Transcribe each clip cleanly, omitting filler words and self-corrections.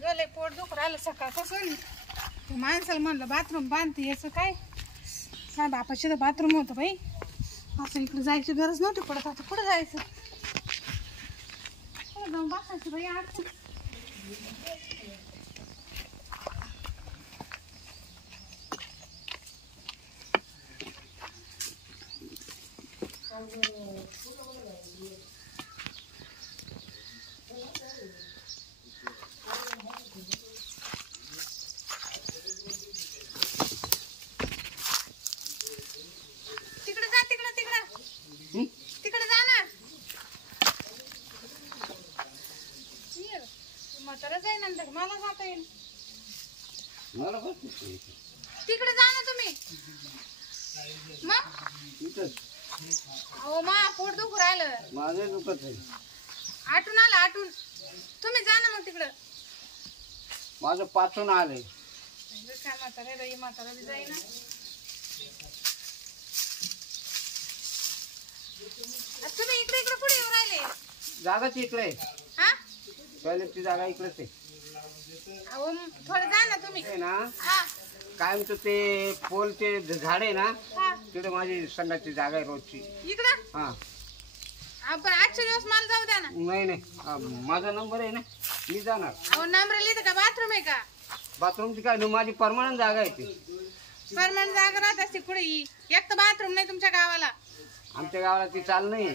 गले पोट दुख राहिलं सकाळपासून माणसाला म्हणलं बाथरूम बांधते याचं काय माझ्या बापाशी तर बाथरूम होतं बाई असं इकडे जायची गरज नव्हती पडत आता कुठं जायचं जाऊन बसायचं बाई अडचण तिकडे जा ना म्हातारा जाईल नंतर मला जाता येईल तिकडे जा ना तुम्ही मग अहो मा पोट दुखू राहिलं माझं दुखत आहे आटून आलं आटून तुम्ही जा ना मग तिकडं माझं पाचून आलंय काय म्हातारा बाई म्हातारा बी जाई ना तुम्ही इकडे इकडे पुढे येऊन राहिले जागाच इकडे हा टॉयलेटची जागा इकडेच आहे अहो थोडं जा ना तुम्ही आहे ना हा कायमचं ते पोलचे झाड आहे ना हा तिकडे माझी संडासची जागा आहे रोजची इकडं हा आपण आजच्या दिवस मला जाऊ द्या ना नाही नाही माझा नंबर आहे ना मी जाणार अहो नंबर लिहिलं का बाथरूम आहे का बाथरूमची काय नाही, माझी परमनंट जागा आहे ती परमनंट जागा राहत असते कुठे एक तर बाथरूम नाही तुमच्या गावाला आमच्या गावाला ती चाल नाही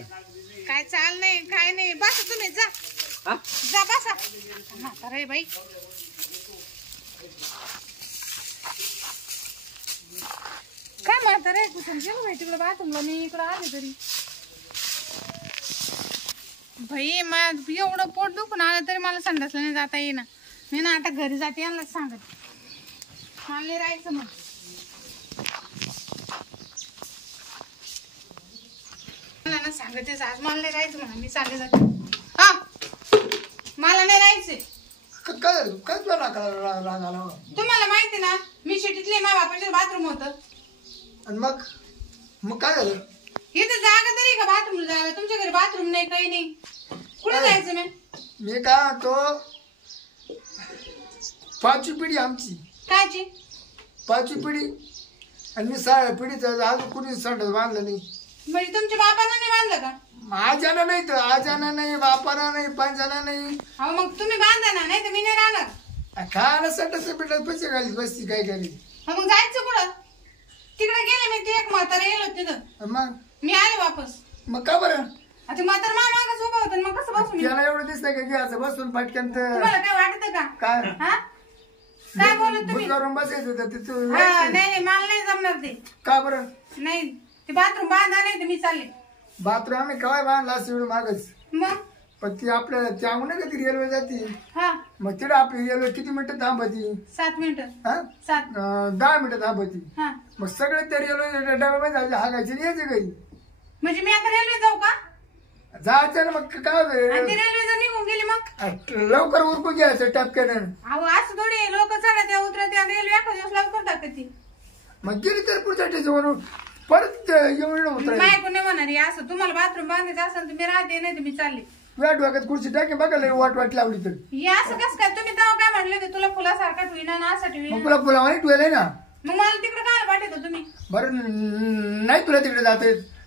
काय चाल नाही काय नाही बसा तुम्ही जा हा जा बसा म्हातारा बाई काय म्हातारा आहे कुठून गेलो बाई तिकडे बाथरूमला मी इकडं आले तरी भाई मग एवढं पोट दुखून आलं तरी मला संडासला नाही जाता येईना मी ना आता घरी जाते यांना सांगत मला नाही राहायचं मग मला ना सांगतेच आज मला नाही राहायचं म्हणा मी चालले जाते हा मला नाही राहायचंय काय तुला राग आला तुम्हाला माहिती ना मी शिटीतले माझ्या बापाचं बाथरूम होतं आणि मग काय झालं इथं जागा तरी का बाथरूम जायला तुमच्या घरी बाथरूम नाही काही नाही कुठे जायचं मी काय तो पाचवी पिढी आमची कायची पाचवी पिढी आणि मी 6व्या पिढीचं आज कुणी संडास बांधलं नाही म्हणजे तुमच्या बापानं नाही बांधलं का आजाना नाही तर आजाना नाही बापाना नाही पंजाना नाही अहो मग तुम्ही बांधा ना नाही तर मी नाही राहणार खायला संडास पिढ्यात पैसे घाली बसती काय करी मग जायचं कुठं तिकडे गेले मी ते एक म्हातारा गेलो तिथं मग मी आले वापस मग का बरं आता म्हातारा मागाच उभा होता मग कसं बसू मी त्याला एवढं दिसतंय का घ्यायचं बसून पटकन तर तुम्हाला काय वाटतं का काय हा काय बोलत तुम्ही बुधवारून बसायचं होतं तिथं हा नाही नाही मला नाही जमणार ते का बरं नाही ते बाथरूम बांधा नाही तर मी चालले बाथरूम आम्ही केव्हा बांधला असं एवढं मागच मग पण ती आपल्याला त्याहून नाही का ती रेल्वे जाते हा मग तिला आपली रेल्वे किती मिनिटं थांबती 7 मिनिटं हा 7 10 मिनिटं थांबती हा मग सगळे त्या रेल्वे डब्यामध्ये जायचे हागायचे आणि यायचे काही म्हणजे मी आता रेल्वे जाऊ का जायचं ना मग काय आणि होतं? ती रेल्वे जर निघून गेली मग लवकर उरकून घ्यायचं टपक्यानं अहो असं थोडी लोक चढत उतरत रेल्वे एका दिवस लवकर टाकते मग गेली तर पुढच्या स्टेशनवरून परत येऊन उतरायचं मायकून नाही म्हणणार हे असं तुम्हाला बाथरूम बांधायचं असेल तर मी राहते नाही तर मी चालले तुझ्या डोक्यात खुर्ची टाके बघा वाट लावली तर हे असं कसं काय तुम्ही तेव्हा काय म्हणले ते तुला फुलासारखा ठेवीना ना असं मग ठेवीना तुला फुलावानी टुवेल ना मग मला तिकडे काय पाठवतो तुम्ही बरं नाही तुला तिकडे जात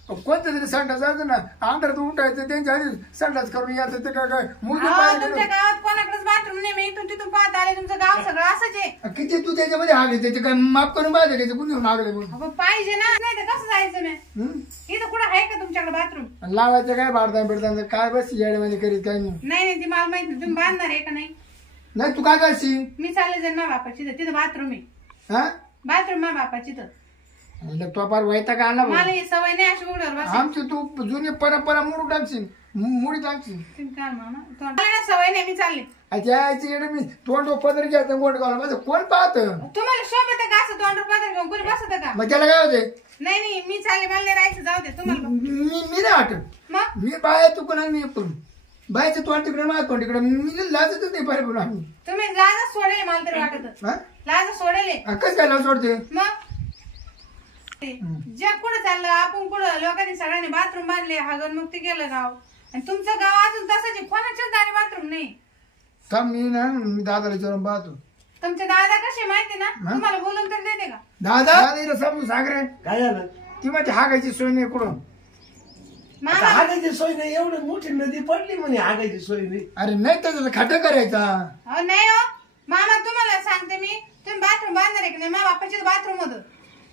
कोणतं तरी संडास जायचं ना अंधारात उठायचं त्यांच्या आधी संडास करून यायचं ते काय मुलगी अहो, पाहिजे तुमच्या गावात कोणाकडेच बाथरूम नाही मी इथून तिथून पाहत आले तुमचं गाव सगळं असंच आहे किती तू त्याच्यामध्ये हागले त्याचे काय माफ करून पाहिजे त्याचे कुणी लागले म्हणून अहो, पाहिजे ना नाही तर कसं जायचं मी इथं कुठं आहे का तुमच्याकडे बाथरूम लावायचं काय भाडता बिडता काय बस येड्यामध्ये करीत काय नाही नाही ती मला माहित नाही तुम्ही बांधणार आहे का नाही नाही तू काय करशील मी चालले जाईन माझ्या बापाची तिथं बाथरूम आहे हा बाथरूम माझ्या बापाची तर तो फार वैता का आणला मला ही सवय नाही अशी उघड्यावर बस आमची तू जुनी परंपरा मोडू टाकशील मुडी टाकशील तुम्ही काय मामा तुम्हाला सवय नाही मी चालले यायची येडे मी तोंड पदर घ्यायचं गोंड गावला माझं कोण पाहत तुम्हाला शोभत का असं तोंड पदर घेऊन कोणी बसत का मग त्याला काय होते नाही नाही मी चालले मला नाही राहायचं जाऊ दे तुम्हाला मी नाही वाटत मग मी बाय तू कोणा मी पण बायचं तोंड तिकडे माझं तोंड तिकडे मी लाजतच नाही पाहिजे पण आम्ही तुम्ही लाजच सोडेल मला तरी वाटत लाज सोडेल कसं काय लाज सोडते मग जग कुठं चाललं आपण कुठं लोकांनी सगळ्यांनी बाथरूम बांधले हागण मुक्ती केलं गाव आणि तुमचं गाव अजून तसंच कोणाच्याच दारी बाथरूम नाही थांब मी दादाला विचारून पाहतो. तुमचे दादा कसे माहिती ना तुम्हाला बोलून तर देते का? दादा समजून सांग रे. काय झालं? ती माझी हागायची सोय नाही कुठं. मामा हागायची सोय नाही, एवढी मोठी नदी पडली म्हणे हागायची सोय नाही. अरे नाही त्याचा खाटा करायचा. अहो नाही हो मामा, तुम्हाला सांगते मी, तुम्ही बाथरूम बांधणार आहे की नाही? माझ्या बापाचे बाथरूम होतं.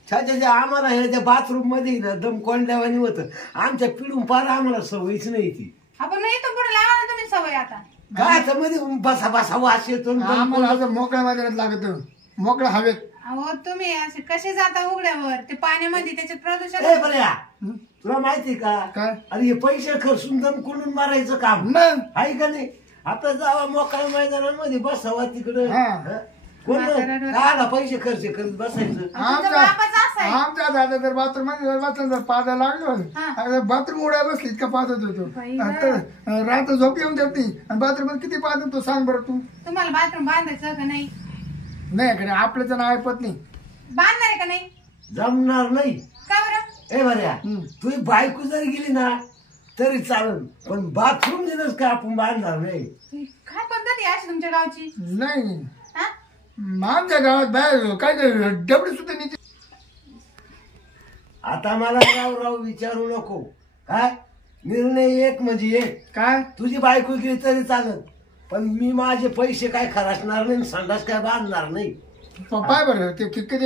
छाच्या आम्हाला ह्याच्या बाथरूम मध्ये ना दम कोंडल्यावानी होतं. आमच्या पिढून पार आम्हाला सवयच नाही ती. आपण मग इथून पुढे लावा ना तुम्ही सवय आता. काय आता मध्ये बसा बसा वास येतो न दम आम्हाला असं मोकळ्या मैदानात लागत, मोकळ्या हवेत. अहो तुम्ही असे कसे जाता उघड्यावर, ते पाण्यामध्ये त्याच्यात प्रदूषण ए बऱ्या, तुला माहिती का? काय? अरे हे पैसे खर्चून दम कोंडून मारायचं काम मग आहे का नाही? आता जावा मोकळ्या मैदानामध्ये बसावा तिकडं. हा. हं? कोण काला पैसे खर्च करत बसायचं? तुमचा बापाचा असा आहे. आमच्या दादा तर बाथरूम मध्ये बसला तर पादा लागलो. हा. बाथरूम उड्या बसली इतका पाहत होतो. बाई आता रात्र झोप येऊन देत नाही. आणि बाथरूम मध्ये किती पाहत होतो सांग बरं तू. तुम्हाला बाथरूम बांधायचं का नाही? नाही कडे आपलं तर नाव ऐकत नाही. बांधणार आहे का नाही? जमणार नाही. का बरं? ए बऱ्या, तुझी बायको जरी गेली ना तरी चालेल, पण बाथरूम दिलंच का आपण बांधणार नाही. काय पद्धती आहे अशी तुमच्या गावची? नाही हा? आमच्या गावात बाहेर काय डबडी सुद्धा नाही. आता मला राव विचारू नको. काय निर्णय एक म्हणजे एक. काय तुझी बायको गेली तरी चालेल, पण मी माझे पैसे काय खर्चणार नाही, संडास काय बांधणार नाही. पाय बरं ते किती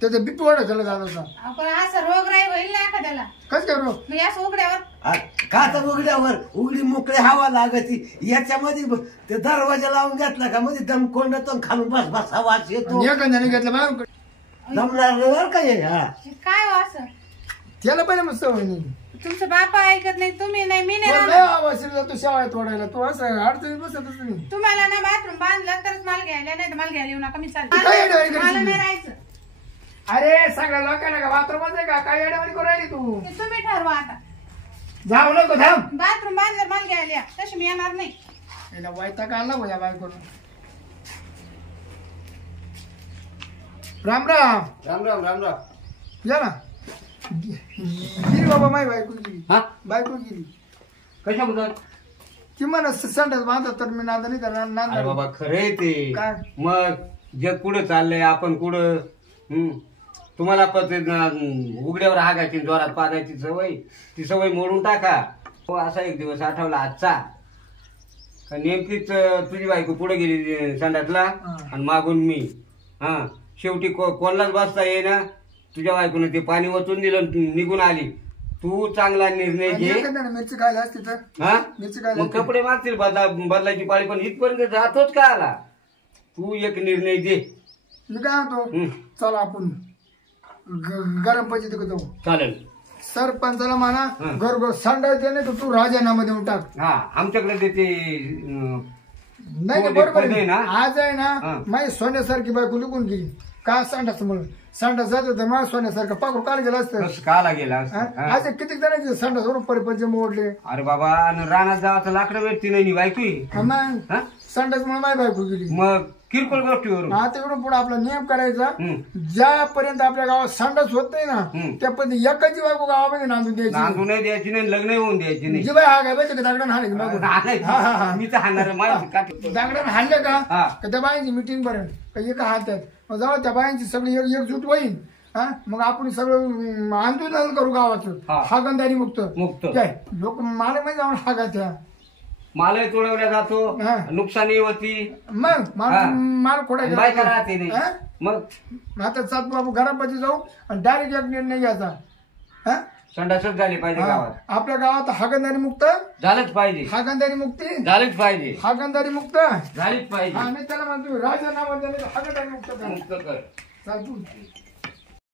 त्याचं बीपी वाढत झालं दादा. आपण असं रोगराई होईल ना एखाद्याला, कसं करू. मी असं उघड्यावर का तर उघड्यावर उघडी मोकळी हवा लागती. याच्यामध्ये ते दरवाजा लावून घेतला का मध्ये दम कोंडतो खालून बस बस वास येतो. एखाद्याने घेतलं बाहेर जमणार नाही बरं का हे. हा. हे काय हो असं? त्याला पहिले मस्त सवय नाही. तुमचं बापा ऐकत नाही, तुम्ही नाही, मी नाही तो राहणार. लय आवाज येतो तू शाळेत तोडायला. तू असं अडचणीत बसतच नाही. तुम्हाला ना बाथरूम बांधलं तरच माल घ्यायला, नाही तर माल घ्यायला येऊ नका. मी काय येड्यावानी चालते, करते मला तुम्ही? नाही राहायचं. अरे सगळ्या लोकांना का बाथरूमच आहे का काय येड्यावानी करू राहिली तू. ते तुम्ही ठरवा आता. जाऊ नको थांब. बाथरूम बांधलं माल घ्यायला या, तशी मी येणार नाही. याला वैताग आला भाऊ या बायकोला. राम राम. राम राम राम राम. या ना. गिरी बाबा माय बायको गिरी. हा बायको गिरी कशाबद्दल? ती म्हणा संडास बांधत तर मी नांदा नाही करणार. अरे नांदा बाबा खरंय ते. काय? मग जग कुठं चाललंय, आपण कुठं. तुम्हाला उघड्यावर हागायची जोरात पादायची सवय, ती सवय मोडून टाका. हो असा एक दिवस आठवला आजचा का नेमकीच तुझी बायको पुढे गेली संडासला आणि मागून मी. हा शेवटी कोणालाच बसता येईना. तुझ्या बायकोने ते पाणी ओतून दिलं, निघून आली. तू चांगला निर्णय घे. मिरची खायला असते तर हा मिरची खायला मग कपडे मारतील बदलायची पाळी, पण इथपर्यंत जातोच का आला. तू एक निर्णय दे. मी काय म्हणतो चला आपण गरम पैसे तिकडे जाऊ. चालेल. सरपंचाला म्हणा घर संडास दे नाही तर तू राजीनामा देऊन टाक. हा आमच्याकडे देते. नाही हो, बरोबर आहे आहे ना. आज आहे ना माझी सोन्यासारखी बायको निघून गेली. का संडास म्हणून संडास जात होतं माझ्या सोन्यासारखं पाकरू काल गेलं असतं. काला गेला आज किती जणांचे संडास वरून परिपंच मोडले. अरे बाबा आणि रानात जावाचं लाकडं भेटती नाही बायको. मग संडास म्हणून माझी बायको गेली. मग किरकोळ गोष्टीवरून आता इकडून पुढे आपला नियम करायचा. ज्यापर्यंत आपल्या गावात संडास होत नाही ना त्यापर्यंत एकाची बायको गावामध्ये नांदून द्यायची. नांदू नाही द्यायची नाही, लग्न होऊन द्यायची नाही. जी बाई हा काय पाहिजे दगडानं हाणायची. मी तर हाणार दगडानं हाणलं का त्या बायांची मिटिंग पर्यंत का एका हातात मग जाऊ त्या बायांची सगळी एकजूट होईल. मग आपण सगळं आंदोलन करू गावाचं. हागंदारी मुक्त काय लोक मला माहिती जाऊन हागाच्या मालही तोडवल्या जातो, नुकसानी होती. मग माल खोडायचा बायका राहते नाही. मग आता सात बाबू घरापाशी जाऊ आणि डायरेक्ट एक निर्णय घ्यायचा. संडासच झाली पाहिजे गावात. आपल्या गावात हागंदारी मुक्त झालंच पाहिजे. हागंदारी मुक्ती झालीच पाहिजे. हागंदारी मुक्त झालीच पाहिजे. आम्ही त्याला म्हणतो राजीनामा द्यायला हागंदारी मुक्त मुक्त कर. चालतो.